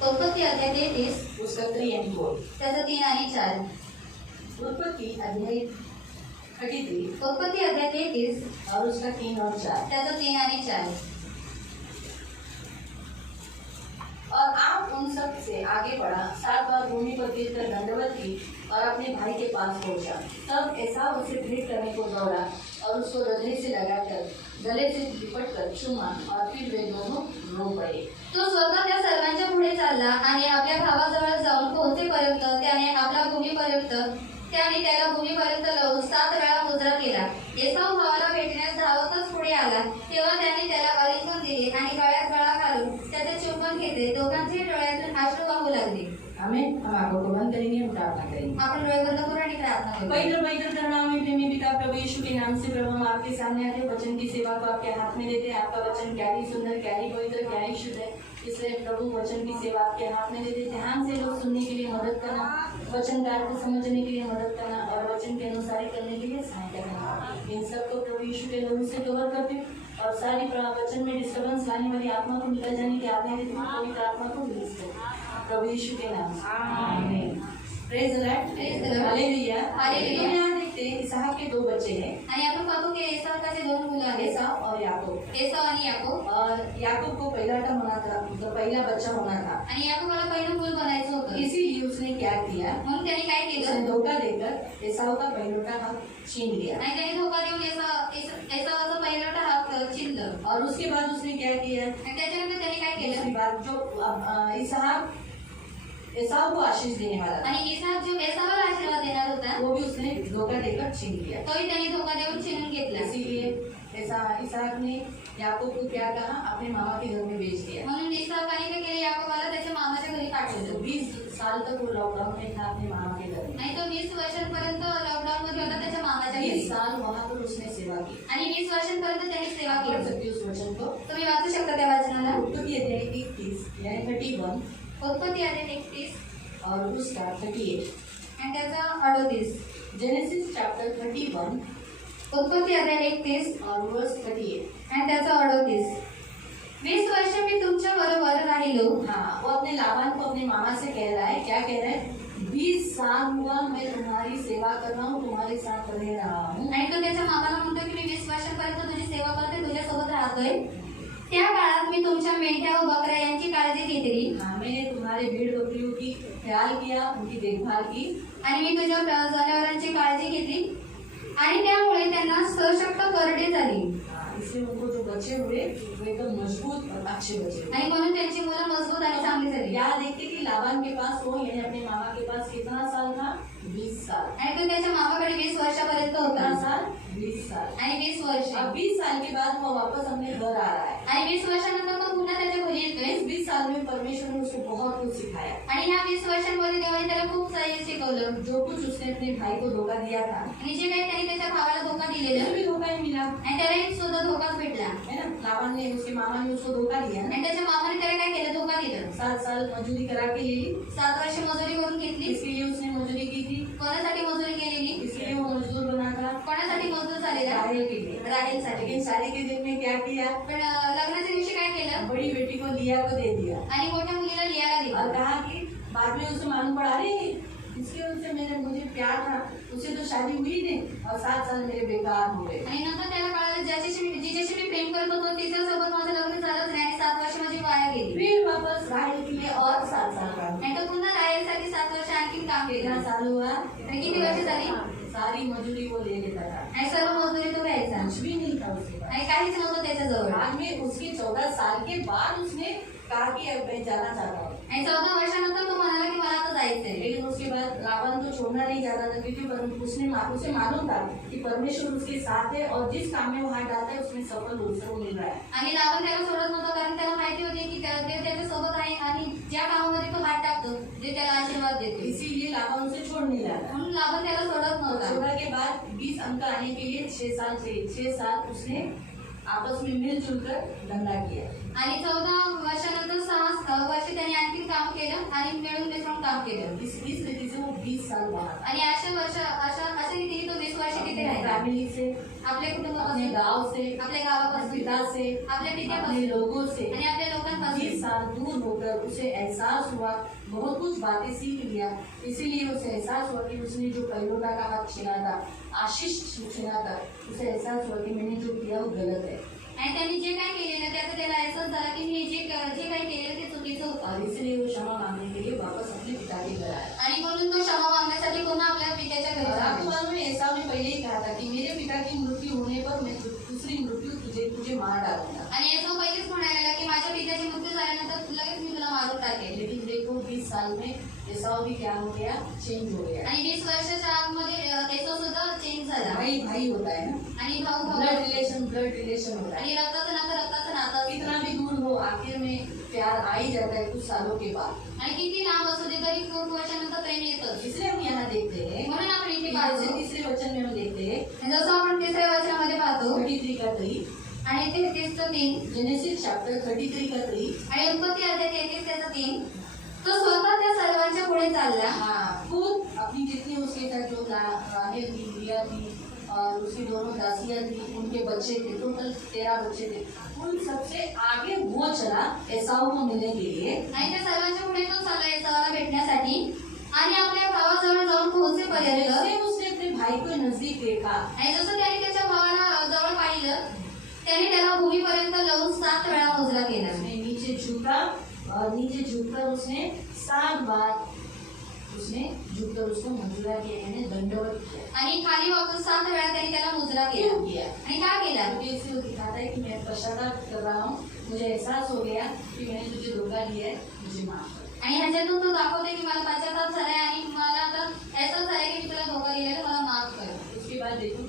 उत्पत्ती अध्याय 33 उसका 3 and 4. त्याचा 3 आणि 4. उत्पत्ति अध्याय 33 उत्पत्ती अध्याय 33 और उसका 3 और 4. त्याचा 3 आणि 4. और आप उन सब से आगे बढ़ा, 7 बार भूमि पर गिरकर दंडवत की और अपने भाई के पास पहुंचा. तब एसाव उसे भेंट करने को दौड़ा और उसको हृदय से लगाकर गले से लिपट कर चूमा और फिर वे दोनों रो पड़े. तो स्वतः त्या सर्वांच्या पुढे चालला आणि आपल्या भावाजवळ जाऊन पोहोचेपर्यंत त्याने त्याला भूमीपर्यंत लावून 7 वेळा मुजरा केला. एसाव भावाला भेटण्यास धावतच पुढे आला तेव्हा त्याने त्याला आलिंगन दिले आणि गळ्यात गळा घालून त्याचे चुंबन घेतले. दोघांचे डोळ्यातून अश्रू वाहू लागले. आमेन. हम आंखों को बंद करेंगे, हम प्रार्थना करेंगे. आपण डोळे बंद करू आणि प्रार्थना करू. पवित्र करुणामय प्रेमी पिता प्रभु यीशु के नाम से प्रभु हम आपके सामने आते हैं. वचन की सेवा को आपके हाथ में देते हैं. आपका वचन क्या ही सुंदर, क्या ही पवित्र, क्या ही शुद्ध है. इसलिए प्रभु वचन की सेवा आपके हाथ में देते. ध्यान से लोग सुनने के लिए मदद करना, वचन का अर्थ समझने के लिए मदद करना और वचन के अनुसार करने के लिए सहायता करना. इन सबको प्रभु यीशु के लहू से कवर करते और सारी वचन में डिस्टर्बेंस लाने वाली आत्मा को निकल जाने की आज्ञा देते. पवित्र आत्मा को रिलीज करते प्रभु यीशु के नाम से. आमीन. Praise the Lord. Praise the Lord. Hallelujah. Hallelujah. हम यहाँ देखते हैं इसहाक के 2 बच्चे हैं. आणि आपण पाहतो की एसावचे 2 मुलं आहेत, एसाव और याकूब. एसाव आणि याकूब. और याकूब को पहला होना था, मतलब पहला बच्चा होना था. आणि याकूबाला पहिलं मूल बनायचं होतं. इसीलिए उसने क्या किया, म्हणून त्याने काय उसने केलं, धोखा देकर एसाव का पहिलोटा हक छीन लिया. आणि त्याने धोका देऊन एसावाचा पहिला हात चिरलं. और उसके बाद उसने क्या किया, आणि त्याच्यानंतर त्याने काय केलं, उसके बाद जो इसहाक एसाव को आशीष देने वाला था, आणि इसाक जो एसावाला आशीर्वाद देणार होता वो भी उसने धोखा देकर छीन लिया. तोही त्याने धोका देऊन छीनून घेतला. इसीलिए इसहाक ने याकूब को क्या कहा, अपने मामा के घर में भेज दिया. म्हणून इसाकाने काय केले, याकोबाला त्याच्या मामाच्या घरी तो पाठवलं. 20 साल तक वो लॉकडाउन में था अपने मामा के घर में. आणि तो 20 वर्षांपर्यंत लॉकडाऊन मध्ये होता त्याच्या मामाच्या 20 घरी. साल वहाँ पर उसने सेवा की. आणि 20 वर्षांपर्यंत त्याने सेवा पढ़ केली. सकती उस वचन को. तुम्ही वाचू शकता त्या वाचनाला. उत्पत्ति अध्याय 31 यानी 31 उत्पत्ती अध्याय 31 और उसका 38. आणि त्याचा 38. जेनेसिस चैप्टर 31 उत्पत्ती अध्याय 31 और वर्स 38. आणि त्याचा 38. 20 वर्ष मी तुमच्या बरोबर राहिलो. हाँ, वो अपने लाबान को अपने मामा से कह रहा है. क्या कह रहा है, 20 साल हुआ मैं तुम्हारी सेवा कर रहा हूँ, तुम्हारे साथ रह रहा हूँ. आणि तो त्याच्या मामाला म्हणतो की मी 20 वर्षांपर्यंत तुझी सेवा करते, तुझ्यासोबत राहतोय. त्या काळात मी तुमच्या मेंढ्या व बकऱ्या यांची काळजी घेतली. हाँ, मैंने तुम्हारे भेड़ बकरियों की ख्याल किया, उनकी देखभाल की. आणि मी तुझ्या जनावरांची काळजी घेतली आणि त्यामुळे त्यांना सशक्त करडे झाली. हाँ, इसलिए उनको जो बच्चे हुए वो एकदम मजबूत और अच्छे बच्चे हुए. आणि म्हणून त्यांची मुलं मजबूत आणि चांगली झाली. यहाँ देखते कि लाबान के पास वो यानी अपने मामा के पास कितना साल था, 20 साल. आणि तो त्याच्या मामाकडे 20 वर्षापर्यंत कितना होता. साल, 20 साल. आणि 20 वर्ष. अब 20 साल के बाद वो वापस अपने घर आ रहा है. आणि 20 वर्षानंतर तो पुन्हा त्याच्या घरी येतोय. इस 20 साल में परमेश्वर ने उसको बहुत कुछ सिखाया. आणि ह्या 20 वर्षांमध्ये देवाने त्याला खूप काही शिकवलं. जो कुछ उसने अपने भाई को धोखा दिया था, आणि जे काही त्याने त्याच्या भावाला धोका दिलेला उसे भी धोखा ही मिला, आणि त्यालाही सुद्धा धोकाच भेटला. है ना. लाबान ने, उसके मामा ने उसको धोखा दिया ना. आणि त्याच्या मामाने त्याला काय केलं, धोका दिलं. 7 साल मजदूरी करा के ले ली. 7 वर्ष मजुरी करून घेतली. इसके लिए उसने मजदूरी की थी. कोणासाठी मजुरी केलेली, इसलिए वो मजदूर बना था, कोणासाठी मजदूर झालेला, राहेल के लिए. राहेलसाठी. लेकिन शादी के दिन में क्या किया, पण लग्नाच्या दिवशी काय केलं, बड़ी बेटी को लिया को दे दिया आणि मोठ्या मुलीला लिहायला और दिलं. कहा कि बाद में उसे मालूम पड़ा, अरे इसके उनसे मुझे प्यार था, उससे तो शादी हुई नहीं और 7 साल मेरे बेकार हो गए. आणि नंतर त्याला कळालं जिच्याशी मी प्रेम करत होतो तिच्यासोबत माझं लग्न झालंच नाही आणि 7 वर्ष माझी वाया गेली. फिर वापस राहेल के लिए और 7 साल काम. आणि तो पुन्हा राहेलसाठी 7 वर्ष आणखी काम कितना केलं. साल हुआ, आणि किती वर्ष झाली, सारी मजदूरी वो ले लेता था. आणि सर्व मजुरी तो घ्यायचा कुछ भी नहीं था उसके पास. आणि काहीच नव्हतं त्याच्याजवळ. बाद में उसके 14 साल के बाद उसने कहा कि अब मैं जाना चाहता हूँ. आणि 14 वर्षानंतर तो म्हणाला की मला आता जायचंय. लेकिन उसके बाद लाबान तो छोड़ना नहीं चाहता था, क्योंकि उसे मालूम था कि परमेश्वर उसके साथ है और जिस काम में वो हाथ डालता है उसमें सफल उसको मिल रहा है. आणि लावण त्याला सोडत नव्हतं, कारण त्याला माहिती होती की ते त्याच्यासोबत आहे आणि ज्या कामामध्ये तो हात टाकतो जे त्याला आशीर्वाद देतो. इसीलिए लाबान उसे छोड़ नहीं रहा था. म्हणून लावण त्याला सोडत नव्हता. 14 के बाद 20 अंक आने के लिए 6 साल से 6 साल उसने आपस में मिलजुल कर धंधा किया. आणि 14 वर्षानंतर 6 वर्ष त्याने आणखी काम केलं आणि मिळून मिसळून काम केलं. इस रीति से वो 20 साल बाहर. आणि अशा रीतीने तो 20 वर्ष तिथे राहिला. फैमिली से आपल्या अपने कुटुंबापासून, गांव से, आपल्या अपने गावापासून, पिता से, आपल्या अपने पित्यापासून लोगों से आणि आपल्या 20 लोकांपासून साल दूर होकर उसे एहसास हुआ, बहुत कुछ बातें सीख लिया। इसीलिए उसे एहसास हुआ कि उसने जो परियोजना का हाथ छीना था, आशीष छीना था, उसे एहसास हुआ कि मैंने जो किया वो गलत है आणि त्यांनी जे काय केलेलं त्याचा त्याला अहसास झाला की मी जे काही केलेलं ते चुकीचं होतं और इसलिए वो क्षमा मांगने के लिए वापस अपने पिता के घर आया। आणि म्हणून तो क्षमा मागण्यासाठी पुन्हा आपल्या पित्याच्या घरी और आपको जातो। मालूम है एसाव ने पहले ही कहा था कि मेरे पिता की मृत्यु होने पर मैं दूसरी मृत्यु तुझे मार डालूंगा। आणि एसाव पहिलेच म्हणालेला की माझ्या पित्याची मृत्यू झाल्यानंतर लगेच मी तुला मारून टाकेल। लेकिन देखो 20 साल में एसाव भी क्या हो गया, चेंज हो गया। आणि 20 वर्षाच्या आतमध्ये एसाव सुद्धा चेंज झाला भाई भाई होता है ना, आणि भाऊ भाऊ ब्लड रिलेशन होता है। आणि रक्ताचं नातं कितना भी दूर हो आखिर में प्यार आ ही जाता है कुछ सालों के बाद। आणि किती लांब असू दे तरी खूप वर्षानंतर प्रेम येतं। इसलिए हम यहाँ देखते हैं, म्हणून आपण इथे जैसे पाहतो तीसरे वचन में हम देखते हैं जसं आपण तिसऱ्या वचनामध्ये पाहतो 33 का 3, आणि 33:3 जेनेसिस चैप्टर 33 का 3। आणि उत्पत्ती अध्याय 33:3 तो स्वतः त्या सर्वांच्या पुढे चालला हाँ, खुद अपनी जितनी उसके साथ जो राहेल थी, लिया थी और उसकी दोनों दासियां थी, उनके बच्चे थे, टोटल 13 बच्चे थे, उन सबसे आगे वो चला एसाव को मिलने के लिए। आणि त्या सर्वांच्या पुढे तो चालला एसावाला भेटण्यासाठी आणि आपल्या भावाजवळ जाऊन पोहोचेपर्यंत जैसे उसने अपने भाई को नजदीक देखा, आणि जसं त्याने त्याच्या भावाला जवळ पाहिलं त्याने त्याला भूमीपर्यंत लावून 7 वेळा मोजरा केला उसने नीचे झुका और नीचे झुककर उसने 7 बार उसने झुककर उसको मंजूरा किया, यानी दंडवत किया। आणि खाली वाकून 7 वेळा त्याने त्याला मुजरा केला क्यों किया? आणि का केला क्योंकि इससे वो दिखाता है कि मैं पश्चाताप कर रहा हूँ, मुझे एहसास हो गया कि मैंने तुझे धोखा दिया है, मुझे माफ कर। आणि ह्याच्यातून तो दाखवतोय की मला पश्चाताप झालाय आणि मला आता असं झालंय की मी तुला धोका दिलेला आहे, मला माफ कर। उसके बाद देखो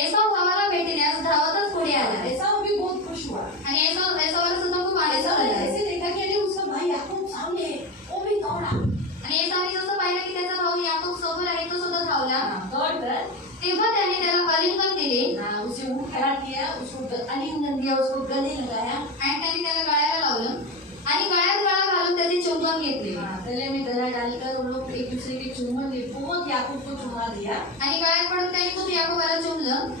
एसाव भावाला भेटण्यास धावतच पुढे आला एसाव भी बहुत खुश हुआ। आणि एसावाला सुद्धा खूप आनंद एसाव ने झाला जैसे देखा कि अरे उसका भाई याकूब सामने है, वो भी दौड़ा। आणि एसावने जसं पाहिलं की त्याचा भाऊ याकूब समोर आहे तो सुद्धा धावला दौड़कर तेव्हा त्याने त्याला आलिंगन दिले उसे वो खड़ा किया, उसको आलिंगन दिया, उसको गले लगाया, आणि त्याने त्याला गळ्याला लावलं आणि गळ्यात गळा घालून त्याचे चुंबन घेतले गले में गला डालकर वो लोग एक दूसरे के चुम्बन लिए, बहुत याकूब को चुमा दिया। आणि गळ्यात पडून त्याने खूप याकोबाला चुंबलं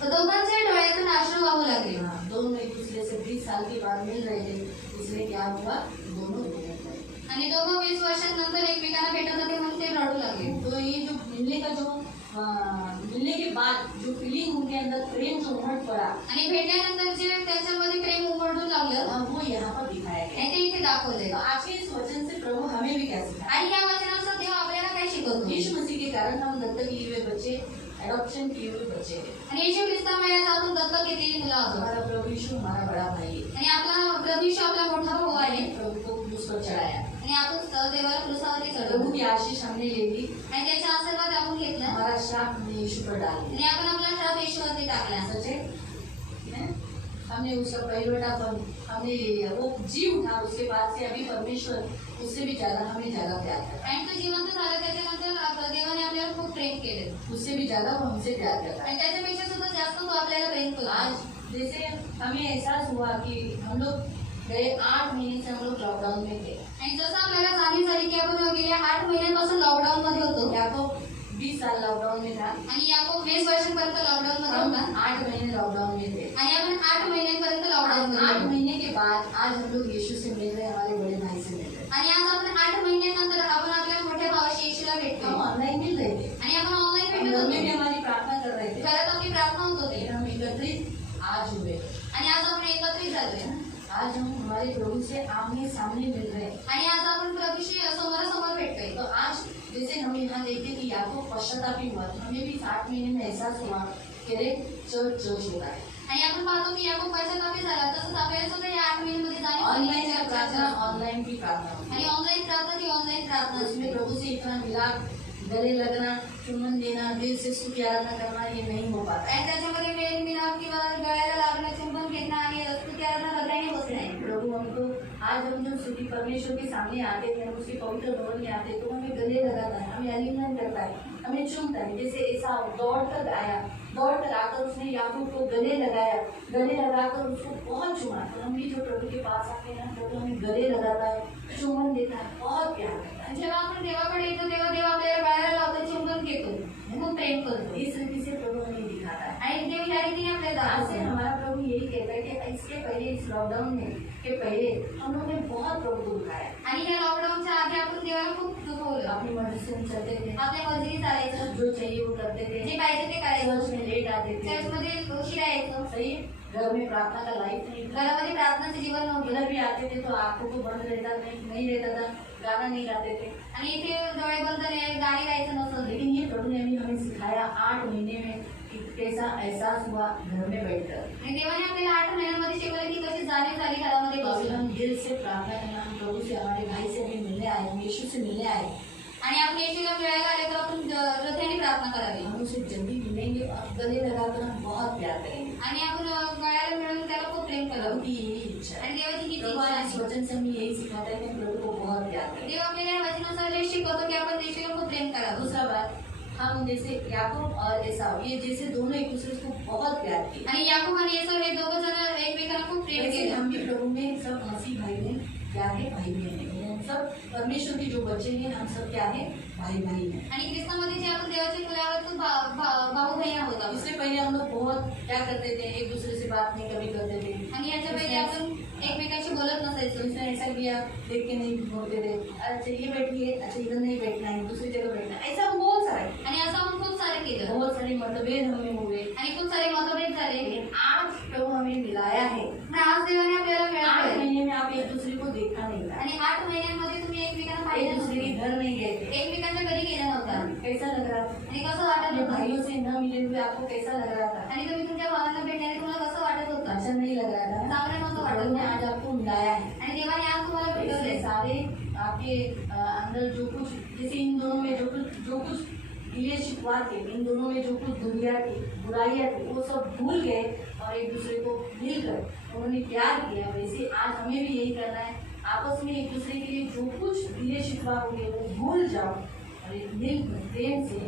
तर दोघांच्या डोळ्यातून अश्रू वाहू लागले दोनों एक दूसरे से 20 साल के बाद मिल रहे थे, इसलिए क्या हुआ, दोनों रोने लगे। आणि दोघं 20 वर्षांनंतर एकमेकांना भेटत होते म्हणून ते रडू लागले तो ये जो मिलने का जो मिलने के बाद जो फीलिंग उनके अंदर प्रेम जो उमड़ पड़ा, आणि भेटल्यानंतर जे त्यांच्यामध्ये प्रेम उमटू लागलं वो यहाँ पर दिखाया गया। आणि ते इथे दाखवलंय तो आज के इस वचन से प्रभु हमें भी क्या सिखाया? आणि या वचनाचा देव आपल्याला काय शिकवतो यीशु मसीह के कारण हम दत्तक लिए हुए बच्चे, एडॉप्शन किए हुए बच्चे हैं। आणि येशू ख्रिस्तामुळे आज आपण दत्तक घेतलेली मुलं आहोत हमारा प्रभु यीशु हमारा बड़ा भाई है। आणि आपला प्रभू येशू आपला मोठा भाऊ आहे प्रभु को क्रूस पर चढ़ाया, आणि आपण देवाला क्रूसावरती प्रभु चढवू की आशीष हमने ले ली, आणि त्याचा आशीर्वाद आपण घेतला हमारा श्राप हमने यीशु पर डाल दिया। आणि आपण आपला श्राप येशूवरती टाकला सच है? हैं? हमने उसका परिवर्तन हमने ले लिया, वो जी उठा, उसके बाद से अभी परमेश्वर उससे भी ज्यादा हमें ज्यादा प्यार करता आणि तो जिवंत झाला त्याच्यानंतर देवाने आपल्याला खूप प्रेम केलं है, उससे भी ज्यादा वो हमसे प्यार करता है। आणि त्याच्यापेक्षा सुद्धा जास्त तो आपल्याला प्रेम करतो आज जैसे हमें एहसास हुआ कि हम लोग गए 8 महीने से हम लोग लॉकडाउन में थे, आणि जसं आपल्याला जाणीव झाली की आपण गेल्या 8 महिन्यांपासून लॉकडाऊन मध्ये होतो या तो 20 साल लॉकडाउन में था, आणि याकोब 20 वर्षांपर्यंत लॉकडाऊन मध्ये हम होता 8 महीने लॉकडाउन में थे। आणि आपण 8 महिन्यांपर्यंत लॉकडाऊन मध्ये 8 होतो. महीने के बाद आज हम लोग यीशु से मिल रहे हैं, हमारे बड़े भाई से मिल रहे हैं। आणि आज आपण 8 महिन्यानंतर आपण आपल्या मोठ्या भावाशी येशूला भेटतो हम ऑनलाइन मिल रहे थे, आणि आपण ऑनलाईन हम भेटत घर में भी होतो हमारी प्रार्थना कर रहे थे, घरात आपली प्रार्थना होत होती लेकिन हम एकत्रित आज हुए। आणि आज आपण एकत्रित झालोय आज हम हमारे प्रभु से आमने सामने मिल रहे हैं। आणि आज आपण प्रभूशी समोरासमोर भेटतोय तो आज जैसे हम यहाँ देखते कि याकूब पश्चातापी हुआ, तो हमें भी 8 महीने में एहसास हुआ कि अरे चर्च हो रहा है। आणि आपण पाहतो की याकोब पश्चातापी झाला तसंच आपल्याला सुद्धा या 8 महिन्यामध्ये जाणीव झाली ऑनलाइन की का चर्चा प्रार्थना, असते. ऑनलाइन की प्रार्थना, आणि ऑनलाईन प्रार्थना ती ऑनलाईन प्रार्थना असते. उसमें प्रभु से इतना मिलाप, गले लगना, चुम्बन देना, दिल से स्तुति आराधना करना, ये नहीं हो पाता है। आणि त्याच्यामध्ये वेळ मिलाप किंवा गळ्याला लागणं चुंबन घेणं आणि स्तुती आराधना हृदयाने बसणे प्रभु हमको आज हम जब स्तुति परमेश्वर के सामने आते हैं, हम उसके पवित्र भवन में आते हैं, तो हमें गले लगाता है, हमें आलिंगन करता है, हमें चूमता है। जैसे ऐसा दौड़ कर आया, दौड़ कर आकर उसने याकूब को गले लगाया, गले लगाकर उसको बहुत चुमा। तो हम भी जो प्रभु के पास आते हैं, प्रभु हमें गले लगाता है, चुम्बन देता है, बहुत प्यार करता है। जेव्हा आपण देवाकडे येतो तेव्हा देव आपल्याला गळ्याला लावतो चुंबन घेतो खूप प्रेम करतो इस रीति से प्रभु हमें दिखाता है। आणि देव या लॉकडाउन में के पहले हम लोग ने बहुत प्रभु को दुखाया। आणि या लॉकडाऊनच्या आधी आपण देवाला खूप दुखवलं. अपनी मर्जी से हम चलते थे, आपल्या मर्जीने चालायचं, जो चाहिए वो करते थे, जे पाहिजे ते करायचं, चर्च में लेट आते थे, चर्चमध्ये उशिरा यायचं, सही है? घर में प्रार्थना का लाइफ नहीं था, घरामध्ये प्रार्थनाचं जीवन नव्हतं इधर भी आते थे तो आंखों को बंद नहीं रहता था, गाना नहीं गाते थे। आणि इथे डोळे बंद गाणी गायचं नसतं. लेकिन ये प्रभु ने अभी हमें सिखाया 8 महीने में कि कैसा एहसास हुआ घर में बैठकर। आणि देवाने आपल्याला 8 महिन्यांमध्ये शिकवलं की कशी जाणीव झाली घरामध्ये तो बसून. हम दिल से प्रार्थना करना, हम प्रभु से, हमारे भाई से भी मिलने आए, हम यीशु से मिलने आए, आणि आपण येशूला मिळायला आले तर आपण हृदयाने प्रार्थना करावी. हम उसे जल्दी मिलेंगे और गले लगाकर हम बहुत प्यार करेंगे। आणि आपण गळ्याला मिळून त्याला खूप प्रेम प्रभु करावं. की यही इच्छा है। आणि देवाची हीच प्रभु इच्छा इस आहे. वचन से हमें यही सिखाता है कि हम प्रभु को बहुत प्यार करें। देव आपल्याला या वचनानुसार हे शिकवतो की आपण येशूला खूप प्रेम करावं. दूसरा बात, हम जैसे याकूब और एसाव, ये जैसे दोनों एक दूसरे को बहुत प्यार किए, आणि याकूब आणि येशू हे दोघं जण एकमेकांना खूप प्रेम ऐसे केलं. हम भी प्रभु में सब मसीह भाई में क्या है, भाई बहन है। हम सब परमेश्वर के जो बच्चे हैं, हम सब क्या है, भाई भाई हैं। आणि ख्रिस्तामध्ये जे आपण देवाच्या मुलावर तो भाऊ बहीण आहोत आपण. इससे पहले हम लोग बहुत क्या करते थे, एक दूसरे से बात नहीं कभी करते थे, आणि याच्या पहिले आपण एकमेकांशी बोलत नसायचो. तो इसने ऐसा किया, देख के नहीं बोलते थे, अच्छा ये बैठिए, अच्छा इधर नहीं बैठना है, दूसरी जगह बैठना है, ऐसा हम बहुत सारा है। आणि असं आपण खूप सारे केलं बहुत सारे मतभेद हमें हुए, आणि खूप सारे मतभेद झाले. लेकिन आज प्रभु हमें मिलाया है। पण आज देवाने आपल्याला 8 मिळालं महीने में आप एक दूसरे को देखा नहीं था, आणि 8 महिन्यांमध्ये तुम्ही एकमेकांना एक पाहिलं दूसरे के नव्हतं, घर नहीं गए थे, एकमेकांच्या घरी गेला नव्हता. कैसा लग रहा था? आणि कसं वाटत अपने होतं? भाइयों से न मिले हुए आपको कैसा लग रहा था? आणि तुम्ही तुमच्या भावांना भेटल्याने तुम्हाला कसं वाटत होतं? अच्छा नहीं लग रहा था? चांगलं नव्हतं वाटत प्रभु ने ना? आज आपको मिलाया है। आणि देवाने आज तुम्हाला इसलिए भेटवले. सारे आपके अंदर जो कुछ, जैसे इन दोनों में जो कुछ गिले शिकवा थे, इन दोनों में जो कुछ दुनिया थी, बुराइयां थी, वो सब भूल गए और एक दूसरे को मिलकर उन्होंने प्यार किया। वैसे आज हमें भी यही करना है, आपस में एक दूसरे के लिए जो कुछ गिले शिकवा होंगे वो भूल जाओ और एक मिलकर प्रेम से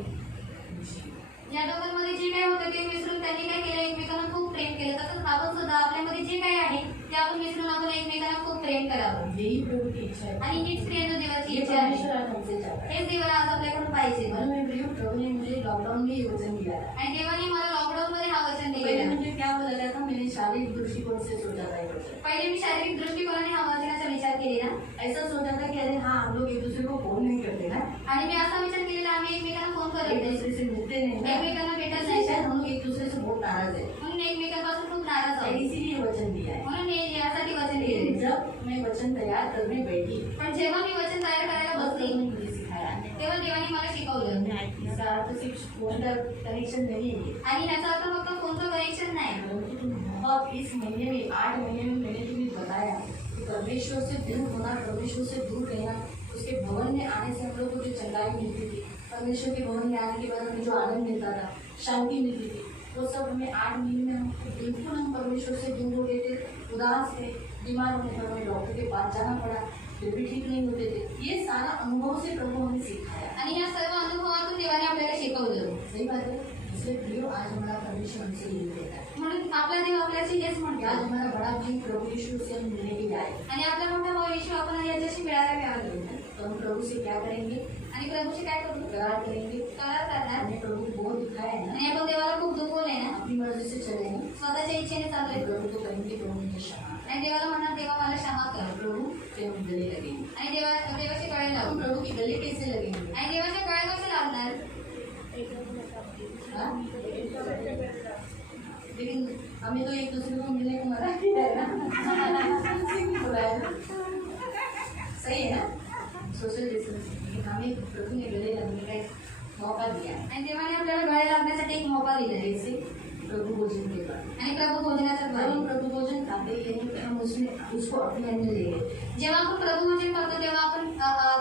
या दोघांमध्ये जे काय होतं ते विसरून त्यांनी काय केलं, एकमेकांना खूप प्रेम केलं. तसंच आपण सुद्धा आपल्यामध्ये जे काही आहे ते आपण विसरून आपण एकमेकांना खूप प्रेम करावं. यही प्रभु की इच्छा है। आणि हीच प्रेरणा देवाची ये इच्छा आहे. परमेश्वर आज हमसे चाहता है। हेच देवाला आज आपल्याकडून पाहिजे. मन में प्रिय प्रभु ने मुझे लॉकडाउन में ये वचन दिया था। आणि देवाने मला लॉकडाऊन मध्ये हा वचन पहले दिलेला. मुझे क्या वो लगा था, मैंने शारीरिक दृष्टिकोण से सोचा था ये वचन। पहिले मी शारीरिक दृष्टिकोनाने हा वचनाचा विचार केलेला ऐसा सोचा था कि अरे हाँ, हम लोग एक दूसरे को फोन नहीं करते ना, आणि मी असा विचार केलेला आम्ही एकमेकांना फोन करत एक नाही, दूसरे से मिलते नहीं ना, एकमेकांना भेटत ऐसा नाही, शायद हम लोग एक दूसरे से बहुत नाराज है, म्हणून एकमेकांपासून खूप नाराज आहोत. इसीलिए वचन दिया है। म्हणून हे यासाठी वचन लेकिन दिले. जब मैं वचन तैयार करने बैठी, पण जेव्हा मी वचन तयार करायला तब बसली प्रभु ने मुझे सिखाया। तेव्हा देवाने मला शिकवलं. इसका अर्थ सिर्फ फोन का कनेक्शन नहीं है, आणि ह्याचा अर्थ फक्त फोनचं कनेक्शन नाही, परंतु तुम बहुत इस महीने में 8 महीने में मैंने तुम्हें बताया कि परमेश्वर से दूर होना, परमेश्वर से दूर रहना, उसके भवन में आने से हम लोग को जो चंगाई मिलती थी, परमेश्वर के भवन में आने के बाद हमें जो आनंद मिलता था, शांति मिलती थी, वो सब हमें 8 महीने में हमको बिल्कुल, हम परमेश्वर से दूर हो गए थे, उदास थे, बीमार होने पर हमें डॉक्टर के पास जाना पड़ा, फिर भी ठीक नहीं होते थे। ये सारा अनुभव से प्रभु हमें सिखाया। आणि या सर्व अनुभवातून देवाने आपल्याला शिकवलं. सही बात है। इसलिए प्रियो, आज हमारा परमेश्वर हमसे यही कहता है, म्हणून आपला देव आपल्याशी हेच आज म्हणतात. हमारा बड़ा भाई प्रभु यीशु से हम मिलने के लिए आए, आणि आपला मोठा भाऊ येशू आपण याच्याशी मिळायला आलो. तो हम प्रभु से क्या करेंगे, आणि प्रभूशी काय करू, करार करेंगे। करार करणार. हमने प्रभु को बहुत दिखाया है ना, आणि आपण देवाला खूप दुखवलंय ना, अपनी मर्जी से चलेंगे, स्वतःच्या इच्छेने चाललोय. प्रभु को कहेंगे प्रभु मुझे क्षमा कर। आणि देवाला म्हणणार देवा मला क्षमा कर. प्रभु से हम गले लगेंगे। आणि देवाचे गळे हम लावू. प्रभु के गले कैसे लगेंगे? आणि देवाचे गळे कसे लागणार? हाँ? लेकिन हमें तो एक दूसरे को मिलने को मना किया है ना, बुलाया ना। सही है ना, सोशल डिस्टेंसिंग, लेकिन हमें प्रभु ने गले लगने का एक मौका दिया है। आणि देवाने आपल्याला गळे लागण्यासाठी एक मौका दिला आहे. जैसे प्रभु भोजन के बाद, आणि प्रभू भोजनाच्या जब द्वारे हम प्रभु भोजन खाते हैं, हम उसको अपने अंदर ले लेते हैं जेव्हा आपण प्रभू भोजन करतो तेव्हा आपण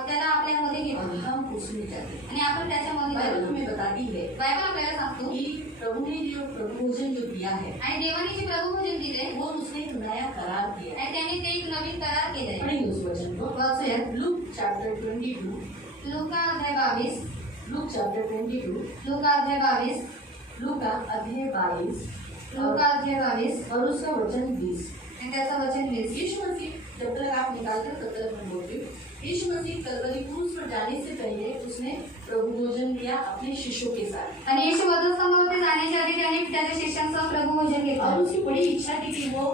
त्याला आपल्यामध्ये और घेतो हम उसमें जाते हैं। आणि आपण त्याच्यामध्ये बाइबल जातो. हमें बताती है बायबल आपल्याला सांगतो कि प्रभु ने जो प्रभु भोजन जो दिया है, आणि देवाने जे प्रभू भोजन दिले वो उसने एक नया करार किया है। आणि त्याने ते एक नवीन करार केलाय. पढ़ेंगे उस वचन को। वाचूया. लूक चैप्टर 22, लूका अध्याय 22, लूक चैप्टर 22, लूका अध्याय 22, लूका अध्याय 22 लूका अध्याय 22 और उसका वचन 20। आणि त्याचं वचन 20. यीशु मसीह, जब तक आप निकालते हो तब तक मैं बोलती हूँ। यीशु मसीह कलवरी क्रूस पर जाने से पहले उसने प्रभु भोजन लिया अपने शिष्यों के साथ, आणि येशू वधू समोर ते जाण्याच्या आधी त्याने त्याच्या शिष्यांसह प्रभू भोजन और घेतलं. उसकी बड़ी इच्छा थी कि वो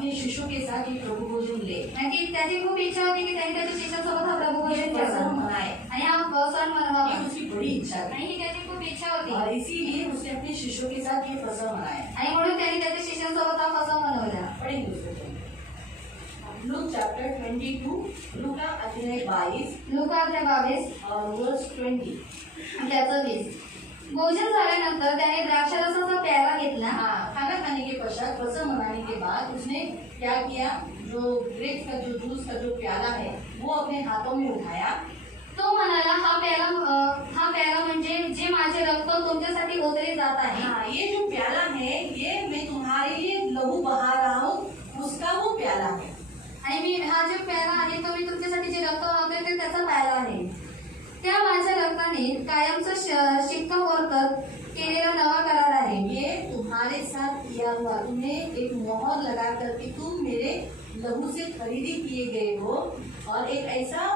अपने शिष्यों के साथ ये प्रभु भोजन ले। आणि त्याची खूप इच्छा होती की त्यांनी त्याच्या शिष्यांसोबत हा प्रभू ये भोजन प्रसन्न करावा मनाए, आणि हा सण मनवावा ये उसकी बड़ी इच्छा थी आणि ही त्याची खूप इच्छा होती और इसीलिए उसने अपने शिष्यों के साथ ये प्रसन्न मनाया। आणि म्हणून त्यांनी त्याच्या शिष्यांसोबत हा फसव मनवला। पढ़ेंगे उसको। लूक चैप्टर 22, लूका अध्याय 22 लूका अध्याय 22 और वर्स 20। आणि त्याचं 20। भोजन झाल्यानंतर त्याने द्राक्षारसाचा प्याला घेतला। हाँ, खाना खाने के पश्चात प्रसन्न मनाने के बाद उसने क्या किया, जो ग्रेप्स का जो जूस का जो प्याला है वो अपने हाथों में उठाया। तो म्हणाला हा प्याला म्हणजे जे माझे रक्त तुमच्यासाठी ओतले जात आहे। हाँ, ये जो प्याला है ये मैं तुम्हारे लिए लहू बहा रहा हूँ, उसका वो प्याला है। आणि मी हा जो प्याला आहे तो मी तुमच्यासाठी जे रक्त वाहतोय ते त्याचा प्याला आहे। त्या माझ्या रक्ताने कायमचा शिक्कामोर्तब केलेला नवा करार आहे। ये तुम्हारे साथ किया हुआ, तुम्हें एक मोहर लगा करके तुम मेरे लहू से खरीदी किए गए हो और एक ऐसा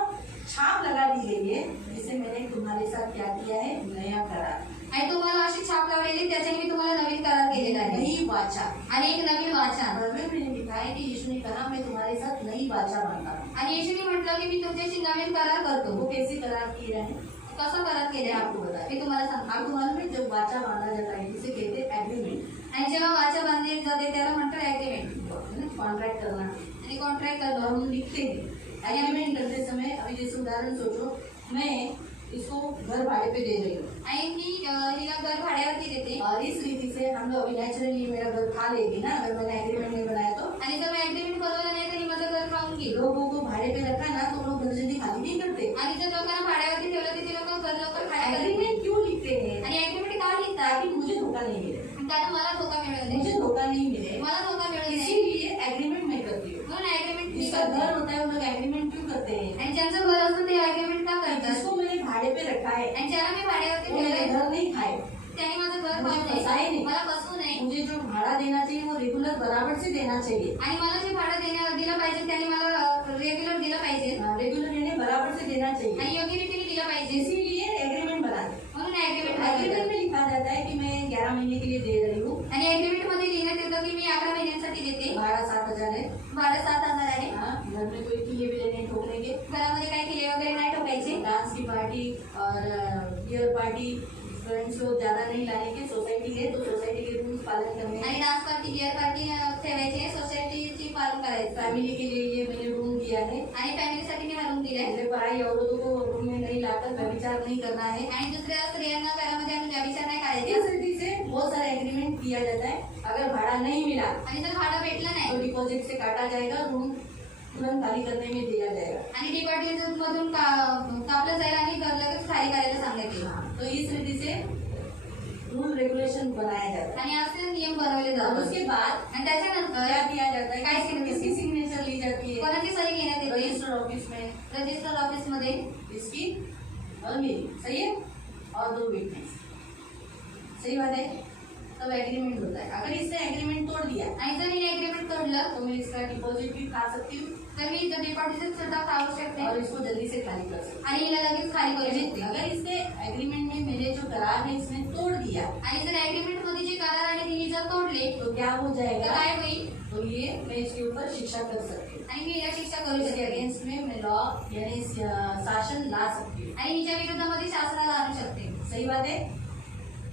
छाप लगा दी गई है जिसे मैंने तुम्हारे साथ क्या किया है, नया करार। आणि तुम्हाला अशी छाप लावलेली त्याच्याने मी तुम्हाला नवीन करार केलेला आहे नई वाचा। आणि एक नवीन वाचा। बाइबल में लिखा है कि यीशु ने कहा मैं तुम्हारे साथ नई वाचा बांधता हूँ। आणि येशूने म्हटलं की मी तुमच्याशी नवीन करार करतो। वो कैसे करार किया है, कसा करार केले आपको बता मी तुम्हाला सांगतो। आपको मालूम है जब वाचा बांधा जाता है जिसे कहते हैं एग्रीमेंट। आणि जेव्हा वाचा बांधली जाते त्याला म्हणतात ऍग्रीमेंट कॉन्ट्रैक्ट करना आणि कॉन्ट्रॅक्ट और करणं। हम लिखते हैं एग्रीमेंट करते समय। अभी जैसे उदाहरण सोचो, मैं इसको घर भाड़े पे दे रही हूँ आणि मी हिला घर भाड्यावरती देते और इस रीति से हम लोग अभी नेचुरली मेरा घर खा लेगी ना, अगर मैंने एग्रीमेंट नहीं बनाया तो। आणि जर मी ऍग्रीमेंट बनवलं नाही तर ही माझं घर खाऊन घेईल। लोगों को भाड़े पे रखा ना तो लोग घर जल्दी खाली नहीं करते। आणि जर लोकांना भाड्यावरती ठेवलं तर ते लोक घर लवकर खायला लागतील। एग्रीमेंट क्यों लिखते हैं, आणि ऍग्रीमेंट का लिहितात ताकि मुझे धोखा नहीं मिले, कारण मला धोका मिळू नये, मुझे धोखा नहीं मिले, मला धोका मिळू नये इसीलिए एग्रीमेंट मैं करती हूँ। म्हणून ऍग्रीमेंट मी जिसका करते। घर होता है वो लोग एग्रीमेंट क्यों करते हैं, आणि ज्यांचं घर असतं ते ऍग्रीमेंट का करतात? जिसको मैंने भाड़े पे रखा है आणि ज्याला मी भाड्यावरती वो मेरा ठेवलंय घर नहीं खाए, त्याने माझं घर मुझे खाऊ फसाए नये, नहीं। मला फसवू नये मुझे जो भाड़ा देना चाहिए वो रेगुलर बराबर से देना चाहिए। आणि मला जे भाडं दिलं पाहिजे त्याने मला रेग्युलर दिलं पाहिजे रेगुलर यानी बराबर से देना चाहिए, आणि योग्य रीतीने दिलं पाहिजे। इसीलिए एग्रीमेंट बनाते। म्हणून ऍग्रीमेंट एग्रीमेंट में लिखा जाता है कि मैं 11 महीने के लिए दे रही हूँ, आणि ऍग्रीमेंट मध्ये लिहिण्यात येतं की मी 11 महिन्यांसाठी देते, भाड़ा 7,000 है। भाडं 7,000 आहे। हाँ, घर में कोई किले विले नहीं ठोकने के, घरामध्ये काही किले वगैरे नाही ठोकायचे डांस की पार्टी और बियर पार्टी फ्रेंड्स लोग ज्यादा नहीं लाने के, सोसाइटी है तो सोसाइटी के रूल्स पालन करने आणि हैं। डान्स पार्टी बियर पार्टी ठेवायची सोसायटीची पालन करायचं फैमिली के लिए ये मैंने रूम दिया है। आणि फॅमिलीसाठी मी हा रूम दिलाय पहले पढ़ाई औरतों को रूम में नहीं लाकर व्यभिचार नहीं करना है। आणि दुसऱ्या स्त्रियांना घरामध्ये आणून व्यभिचार नाही इस करायचा रीति से बहुत सारा एग्रीमेंट किया जाता है। अगर भाड़ा नहीं मिला आणि जर भाडं भेटलं तो नाही डिपॉजिट से काटा जाएगा, रूम तुरंत खाली करने में दिया जाएगा। आणि डिपार्टमेंट मधून कापलं जाईल आणि घर लगेच खाली करायला सांगण्यात येईल तो इस रीति से रूल रेगुलेशन बनाया जाता आणि असे नियम बनवले है। और जातात। उसके बाद आणि त्याच्यानंतर क्या किया जाता है, काय किसकी सिग्नेचर ली जाती है कोणाची सही घेण्यात येते रजिस्टर ऑफिस में, रजिस्टर ऑफिस मध्ये इसकी और मेरी, सही है, और 2 विटनेस, सही बात है। तब एग्रीमेंट होता है। अगर इसने एग्रीमेंट तोड़ दिया आणि जर हिने एग्रीमेंट तोडलं तो मैं इसका डिपॉजिट भी खा सकती हूँ तर मी डिपॉझिट सुद्धा काढू शकते और इसको जल्दी से खाली कर सकती आणि हिला लगेच खाली करू शकते। हूँ। अगर इसने एग्रीमेंट में मेरे जो करार है इसने तोड़ दिया आणि जर एग्रीमेंट मध्ये जे करार आणि तिने जर तोडले तो क्या हो तर जाएगा, काय होईल तो ये मैं इसके ऊपर शिक्षा कर सकती हूँ। आणि मी हिला शिक्षा करू इसके शकते अगेंस्ट में मैं लॉ यानी शासन ला सकती हूँ। आणि हिच्या विरोधामध्ये शासनाला आणू शकते। सही बात है,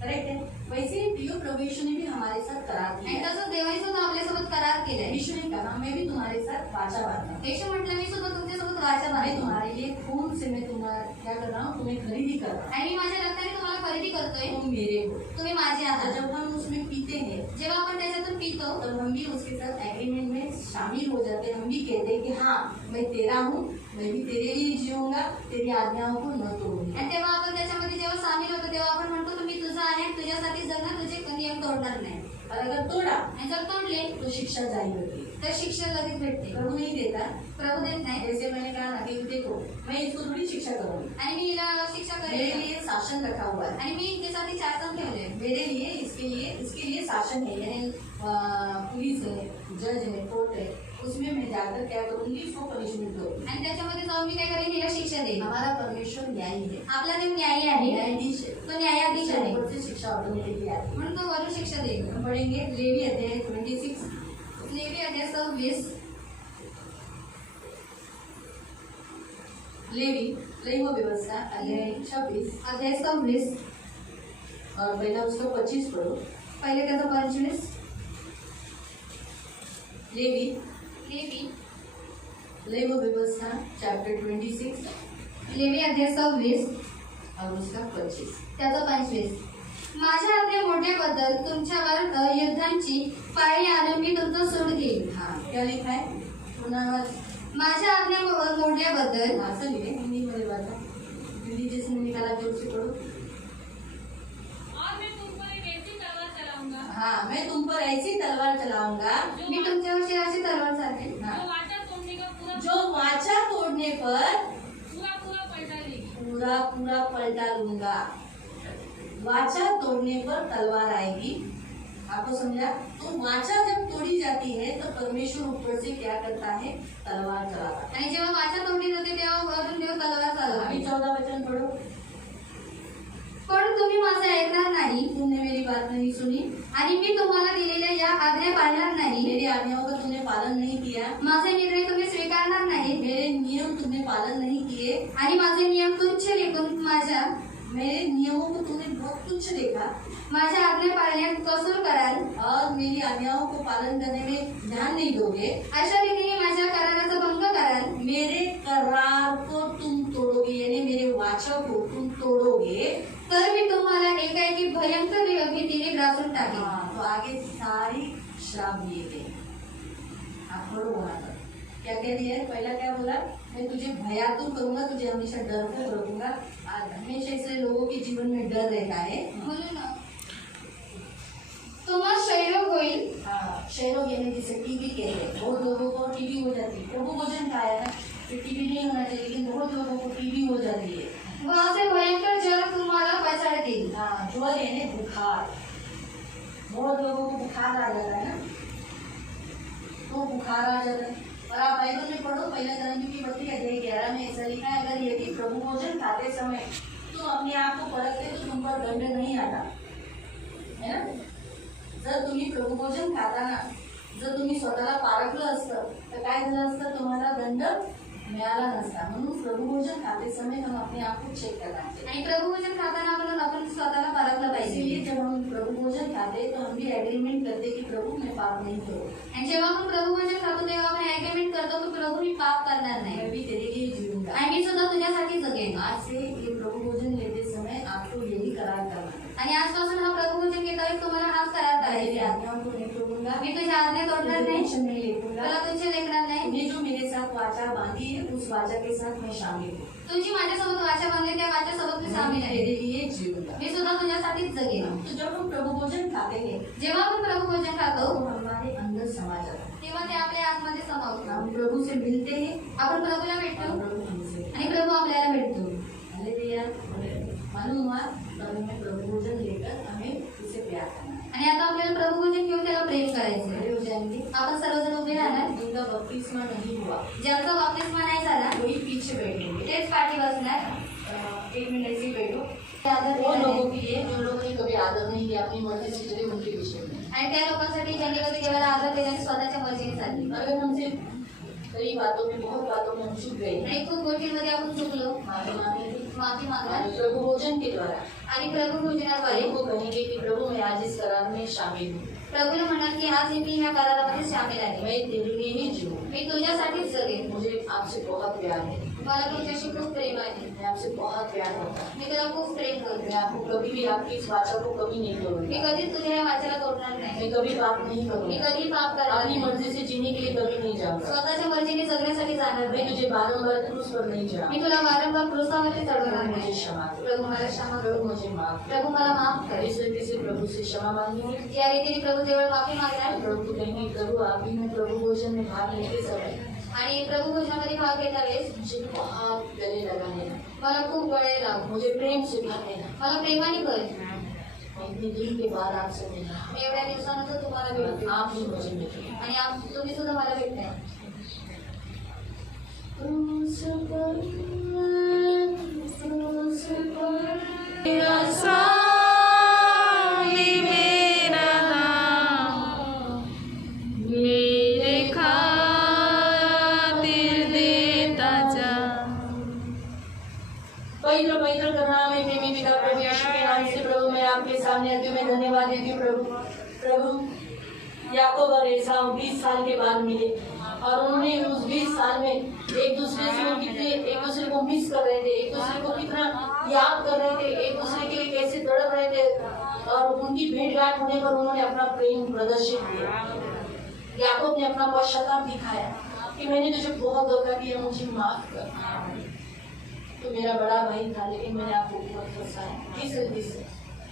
करेक्ट है। वैसे ही प्रियो प्रभु यीशु ने भी हमारे साथ करार आणि किया। तसंच देवाने सुद्धा आपल्यासोबत करार केलाय। यीशु ने कहा मैं भी तुम्हारे साथ वाचा बांधता हूँ। येशू म्हटलं मी सुद्धा तुमच्यासोबत वाचा मैं बांधतो तुम्हारे लिए खून से मैं तुम्हारा क्या कर रहा हूँ, तुम्हें खरीदी कर रहा आणि मी माझ्या रक्ताने तुम्हाला खरेदी करतोय, हूँ, तुम मेरे हो। तुम्ही माझे तो आहात। जब हम उसमें पीते हैं जेव्हा आपण त्याच्यातून पितो तब हम भी उसके साथ एग्रीमेंट में शामिल हो जाते हैं। हम भी कहते हैं कि हाँ मैं तेरा हूँ, मैं भी तेरे लिए जीऊंगा, तेरी आज्ञाओं को न तोड़ूंगा। आणि तेव्हा आपण त्याच्यामध्ये जेव्हा सामील होतो तेव्हा आपण म्हणतो तुम्ही तुझा आहे तुझ्यासाठी जगणार, तुझे नियम तोडणार नाही। और अगर तोड़ा आणि जर तोडले तो शिक्षा जारी होती है। तर शिक्षा लगेच भेटते। प्रभु नहीं देता। प्रभू देत नाही जैसे मैंने कहा ना कि देखो मैं इसको थोड़ी शिक्षा करूंगी, आणि मी हिला शिक्षा मेरे करेन लिए शासन रखा हुआ है, आणि मी हिच्यासाठी शासन ठेवले मेरे लिए इसके लिए शासन है, यानी पुलिस है, जज है, कोर्ट है, उसमें मैं जाकर क्या करूंगी, इसको पनिशमेंट दूंगी। आणि त्याच्यामध्ये जाऊन मी काय करेन हिला शिक्षा देईन। हमारा परमेश्वर न्यायी है, आपला देव न्यायी आहे, न्यायाधीश है, तो न्यायाधीश आहे ऊपर से शिक्षा ऑटोमेटिकली आती है। म्हणून तो वरून शिक्षा देईल। हम पढ़ेंगे लेवी अध्याय 26 लेवी अध्याय 26. लेवी लैंगिक व्यवस्था अध्याय 26 अध्याय 26. और पहला उसका 25 पढ़ो. पहिले त्याचा 25. लेवी लेवी लैंगिक व्यवस्था चैप्टर 26 लेवी अध्याय 26 और उसका 25. त्याचा 25. माझ्या आज्ञा मोठ्याबद्दल तुमच्यावर युद्धांची पाळी आणून मी तुमचं सूड घेईन. हाँ, क्या लिखा है? पुन्हा माझ्या आज्ञा मोठ्याबद्दल असं लिहिले हिंदी मध्ये वाचा. हिंदी जिसने निकाला जोर से पढ़ो. और मैं तुम पर एक ऐसी तलवार चलाऊंगा हाँ, मैं तुम पर ऐसी तलवार चलाऊंगा मी तुमच्यावर शिराची तलवार चालेल जो वाचा तोड़ने का पूरा जो वाचा तोड़ने पर पूरा पूरा पलटा लेगी. पूरा पूरा पलटा लूंगा. वाचा तोड़ने पर तलवार आएगी. आपको समझा? तो वाचा जब तोड़ी जाती है तो परमेश्वर ऊपर से क्या करता है? तलवार चलाता है. आणि जेव्हा वाचा तोडली जाते तेव्हा वरून देव तलवार चालवतो. अभी 14 वचन पढ़ो. पण तुम्ही माझं ऐकणार नाही तुमने मेरी बात नहीं सुनी. आणि मी तुम्हाला दिलेल्या या आज्ञा पाळणार नाही. मेरी आज्ञाओं का तुमने पालन नहीं किया. माझे निर्णय तुम्ही स्वीकारणार नाही मेरे नियम तुमने पालन नहीं किए. आणि माझे नियम तुच्छ लेखून मेरे नियमों को तुमने बहुत तुच्छ देखा माझ्या आज्ञा पाळण्यात कसूर कराल. और मेरी आज्ञाओं को पालन करने में ध्यान नहीं दोगे. अशा रीतीने माझ्या कराराचा भंग कराल. मेरे करार को तुम तोड़ोगे यानी मेरे वाचा को तुम तोड़ोगे. तर मी तुम्हाला एकाएकी भयंकर भीतीने ग्रासून टाकेन. हाँ, तो आगे सारी श्राप दिए गए. आप पढ़ो वहाँ पर क्या कह दिया है. पहला क्या बोला? मैं तुझे भयातुर करूंगा, तुझे हमेशा डरपोक रखूंगा. आज हमेशा इसलिए लोगों के जीवन में डर रहता है. म्हणून तुम्हाला क्षयरोग होईल. हाँ, क्षयरोग यानी जिसे टीबी कहते हैं. बहुत लोगों को टीबी हो जाती है. प्रभु भोजन खाया है तो टीबी नहीं होना चाहिए, लेकिन बहुत लोगों को टीबी हो जाती है. व असे भयंकर जग तुम्हाला पछाडतील. हाँ, ज्वर यानी बुखार. बहुत लोगों को बुखार आ जाता है ना, तो बुखार आ जाता है. और आप बाइबल में पढ़ो पहला करंती की 32 अध्याय 11 में ऐसा लिखा है, अगर यदि प्रभु भोजन खाते समय तुम अपने आप को परखते तो तुम पर दंड नहीं आता है ना. जर तुम्ही प्रभु भोजन खाता ना, जर तुम्ही स्वतःला पारखलं असतं तर काय झालं असतं, तुम्हाला दंड मिळाला नसता. म्हणून प्रभु भोजन खाते समय हम अपने आप को चेक करना चाहिए. आणि प्रभुवचन खाताना आपण स्वतःला परखलं पाहिजे. इसीलिए जब हम प्रभु भोजन खाते तो हम भी एग्रीमेंट करते कि प्रभु मैं पाप नहीं करूँ. आणि जेव्हा आपण प्रभुवचन खातो तेव्हा आपण ऍग्रीमेंट करतो की प्रभू मी पाप करणार नाही मैं भी तेरे लिए जीऊंगा. आणि मी सुद्धा तुझ्यासाठी जगेन. आज से ये प्रभु भोजन लेते समय आपको यही करार करना है. आणि आजपासून हा प्रभुवचन घेता वेळेस तुम्हाला हाच करार मेरी करायचा. आज्ञाओं को नहीं तोड़ूंगा, मी तुझ्या आज्ञा तोडणार नाही, वचन नहीं लिखूंगा. तुला तुझे लेखणार नाही. तूने जो मेरे साथ वाचा बांधी है उस वाचा के साथ मैं शामिल हूँ. तुझी माझ्यासोबत वाचा बांधली त्या वाच्यासोबत मी सामील मैं आहे. तेरे लिए जीऊंगा. मी सुद्धा तुझ्यासाठीच जगेन. तो जब हम प्रभु भोजन खाते हैं जेव्हा आपण प्रभुवचन खातो तो हमारे अंदर समा जाता है. तेव्हा ते आपल्या आतमध्ये समावतं. हम प्रभु से मिलते हैं आपण प्रभूला और भेटतो प्रभु हमसे. आणि प्रभू आपल्याला भेटतो. हालेलुया. मालूम हुआ तब हमें प्रभु भोजन लेकर हमें उसे प्यार करना है. आणि आता आपल्याला प्रभुवचन घेऊन त्याला प्रेम करायचं. खड़े हो जाएंगे. आपण सर्वजण उभे राहणार. जिनका बपतिस्मा नहीं हुआ ज्यांचा बाप्तिस्मा नाही झाला वही पीछे बैठेंगे. तेच पाठी बसणार. एक मिनट ऐसे ही बैठो. आदर वो देणार लोगों आहे. के लिए जो लोगों ने कभी आदर नहीं किया अपनी मर्जी से चले उनके विषय में. आणि त्या लोकांसाठी ज्यांनी कधी देवाला आदर दिला आणि स्वतःच्या मर्जीने चालली. अगर हमसे कई बातों में बहुत बातों में हम चूक गए आणि खूप गोष्टींमध्ये आपण चुकलो, माफी मांगेंगे. माफी मागणार और प्रभु भोजन के द्वारा आणि प्रभू भोजनाद्वारे प्रभु को कहेंगे कि प्रभु मैं आज इस करार में शामिल हूँ. प्रभूला म्हणाल की आज मी या करारामध्ये सामील आहे. मैं तेरे लिए ही जीऊँ. मी तुझ्यासाठीच जगेन. मुझे आपसे बहुत प्यार है. मला तुझ्याशी खूप प्रेम आहे. मैं आपसे बहुत प्यार करता हूँ. मी तुला खूप प्रेम मैं करते. आपको कभी भी आपकी इस वाचा को कभी नहीं मी करूँगा. कधीच तुझ्या या वाचाला तोडणार नाही. मैं कभी पाप नहीं मी करूँगा. कधी पाप करणार अपनी नाही. मर्जी से जीने के लिए कभी नहीं जाऊंगा. स्वतःच्या मर्जीने जगण्यासाठी जाणार मैं नाही. तुझे बारंबार क्रूस पर नहीं मी चढ़ाऊंगा. तुला वारंवार क्रूसावरती चढवणार प्रभु मुझे नाही. क्षमा कर. प्रभू मला क्षमा कर. प्रभु मुझे माफ कर. प्रभू मला माफ कर. इस रीति से प्रभु से क्षमा मांगेंगे. या रीतीने प्रभू जवळ माफी मागणार प्रभु को कहेंगे प्रभु आप ही में प्रभु भोजन में भाग लेते समय आणि प्रभु भोजनामध्ये भाग घेता वेळेस मुझे बहुत गले लगा लेना. मला खूप गळे लाव. मुझे प्रेम से भर लेना. मला प्रेमाने कर. मैं इतने दिन के बाद आपसे मिला. मी एवढ्या दिवसानंतर तुम्हाला भेटते आप ही मुझे मिले. आणि तुम्ही सुद्धा मला भेटताय. क्रूस पर, क्रूस पर मेरा स्वामी मेरा नाम, मेरा पवित्र पवित्र करुणा में प्रेमी पिता प्रभु यीशु के नाम से प्रभु मैं आपके सामने आती हूँ। मैं धन्यवाद देती हूँ प्रभु याकूब और एसाव 20 साल के बाद मिले और उन्होंने उस 20 साल में एक दूसरे से वो कितने एक दूसरे को मिस कर रहे थे, एक दूसरे को कितना याद कर रहे थे, एक दूसरे के लिए कैसे तड़प रहे थे और उनकी भेंट घाट होने पर उन्होंने अपना प्रेम प्रदर्शित किया। याकूब ने अपना पश्चाताप दिखाया कि मैंने तुझे बहुत धोखा दिया, मुझे माफ कर। तो मेरा बड़ा भाई था लेकिन मैंने आपको बहुत फंसाया किस रीति से।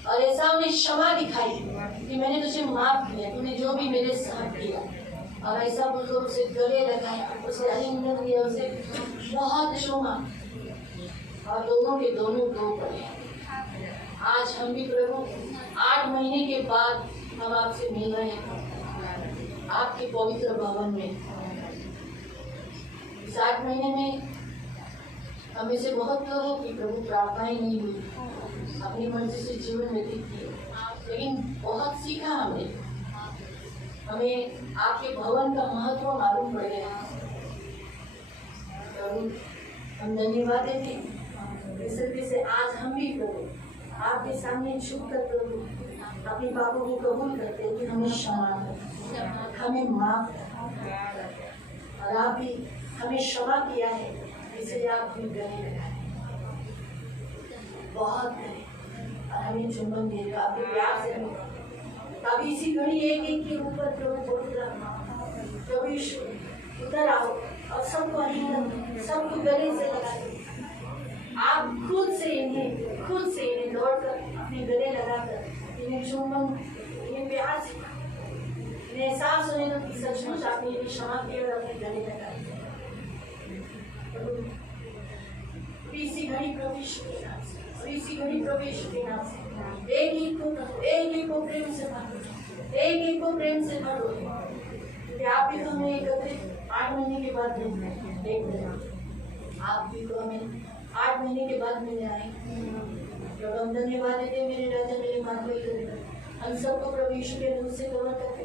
और एसाव ने क्षमा दिखाई कि मैंने तुझे माफ किया, तूने जो भी मेरे साथ किया। और ऐसा बोलकर उसे गले लगाया, उसे आलिंगन दिया, उसे बहुत चूमा और दोनों के दोनों दो पड़े। आज हम भी प्रभु 8 महीने के बाद हम आपसे मिल रहे हैं आपके पवित्र भवन में। इस 8 महीने में हमें से बहुत लोगों की प्रभु प्रार्थनाएं नहीं हुई, अपनी मर्जी से जीवन व्यतीत किए, लेकिन बहुत सीखा हमने। हमें आपके भवन का महत्व मालूम पड़ गया। प्रभु हम धन्यवाद देते हैं इस रीति से आज हम भी प्रभु आपके सामने झुक कर प्रभु अपने पापों को कबूल करते हैं कि हमें क्षमा कर, हमें माफ कर। और आप भी हमें क्षमा किया है, इसलिए आप भी गले लगाए बहुत गले और हमें चुंबन दे रहे हो आपके प्यार से। अभी इसी घड़ी एक एक के ऊपर प्रभु प्रभु यीशु उतर आओ और सबको आलिंगन, सबको गले से लगा दो। आप खुद से इन्हें दौड़कर अपने गले लगाकर इन्हें चुंबन, इन्हें प्यार से, इन्हें एहसास होने दो कि सचमुच आपने ये क्षमा किया और अपने गले लगाए। इसी घड़ी प्रभु यीशु के नाम से और इसी घड़ी प्रभु यीशु के नाम से एक एक को प्रेम से भरो, एक एक को प्रेम से भरो। क्योंकि आप भी तो हमें एकत्रित 8 महीने के बाद मिल रहे हैं, आप भी तो हमें 8 महीने के बाद मिले आए। प्रभु हम धन्यवाद देते मेरे राजा मेरे माता हम सबको प्रभु यीशु के दूध से कवर करके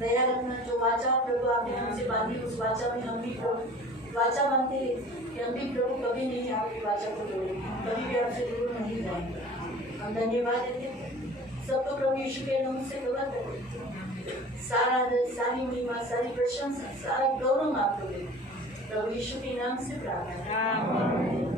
दया रखना। जो वाचा प्रभु आपने हमसे बांधी उस वाचा में हम भी प्रभु वाचा मानते हैं कि हम भी प्रभु कभी नहीं आपकी वाचा को तोड़ेंगे, कभी भी आपसे दूर नहीं जाएंगे। हम धन्यवाद देते सबको प्रभु यीशु के नाम से कवर करते। सारा आदर, सारी महिमा, सारी प्रशंसा, सारा गौरव आपको देते प्रभु यीशु के नाम से प्रार्थना।